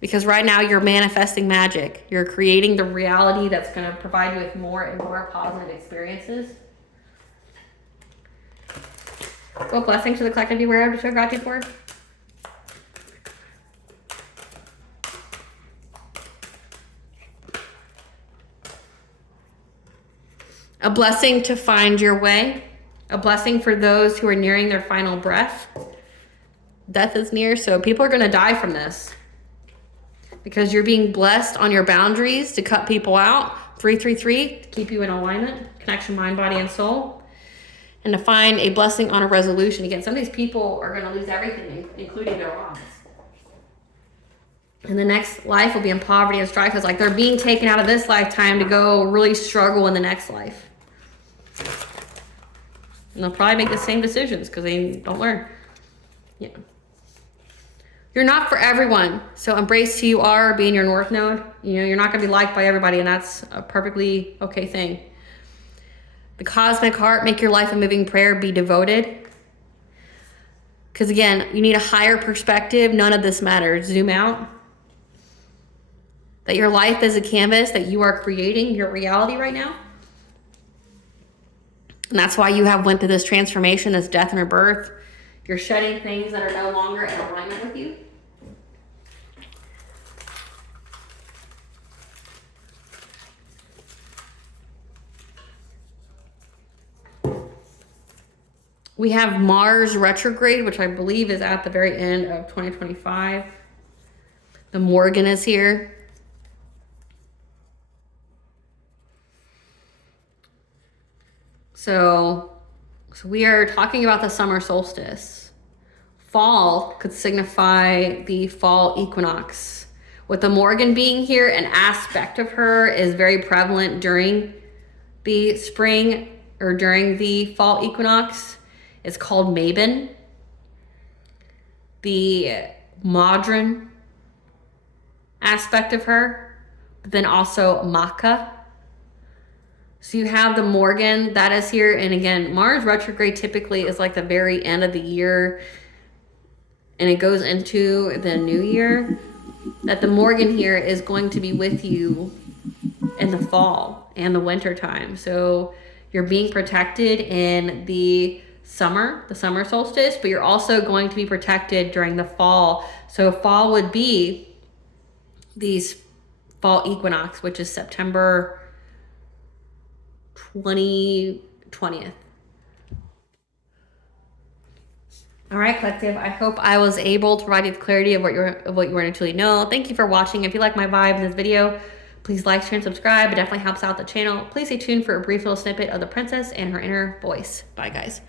Because right now you're manifesting magic. You're creating the reality that's going to provide you with more and more positive experiences. What blessings to the collective you were able to show gratitude for? A blessing to find your way. A blessing for those who are nearing their final breath. Death is near, so people are going to die from this. Because you're being blessed on your boundaries to cut people out. 333 to keep you in alignment. Connection, mind, body, and soul. And to find a blessing on a resolution. Again, some of these people are going to lose everything, including their lives. And the next life will be in poverty and strife. It's like they're being taken out of this lifetime to go really struggle in the next life. And they'll probably make the same decisions because they don't learn. Yeah. You're not for everyone. So embrace who you are, be in your North Node. You know, you're not going to be liked by everybody, and that's a perfectly okay thing. The cosmic heart, make your life a moving prayer, be devoted. Because again, you need a higher perspective. None of this matters. Zoom out. That your life is a canvas, that you are creating your reality right now. And that's why you have went through this transformation, this death and rebirth. You're shedding things that are no longer in alignment with you. We have Mars retrograde, which I believe is at the very end of 2025. The Morgan is here. So we are talking about the summer solstice. Fall could signify the fall equinox. With the Morgan being here, an aspect of her is very prevalent during the spring or during the fall equinox. It's called Mabon. The modern aspect of her, but then also Maca. So you have the Morgan that is here. And again, Mars retrograde typically is like the very end of the year. And it goes into the new year. That the Morgan here is going to be with you in the fall and the winter time. So you're being protected in the summer solstice, but you're also going to be protected during the fall. So fall would be the fall equinox, which is September 20th. All right, collective. I hope I was able to provide you the clarity of what you want to truly know. Thank you for watching. If you like my vibe in this video, please like, share, and subscribe. It definitely helps out the channel. Please stay tuned for a brief little snippet of the princess and her inner voice. Bye, guys.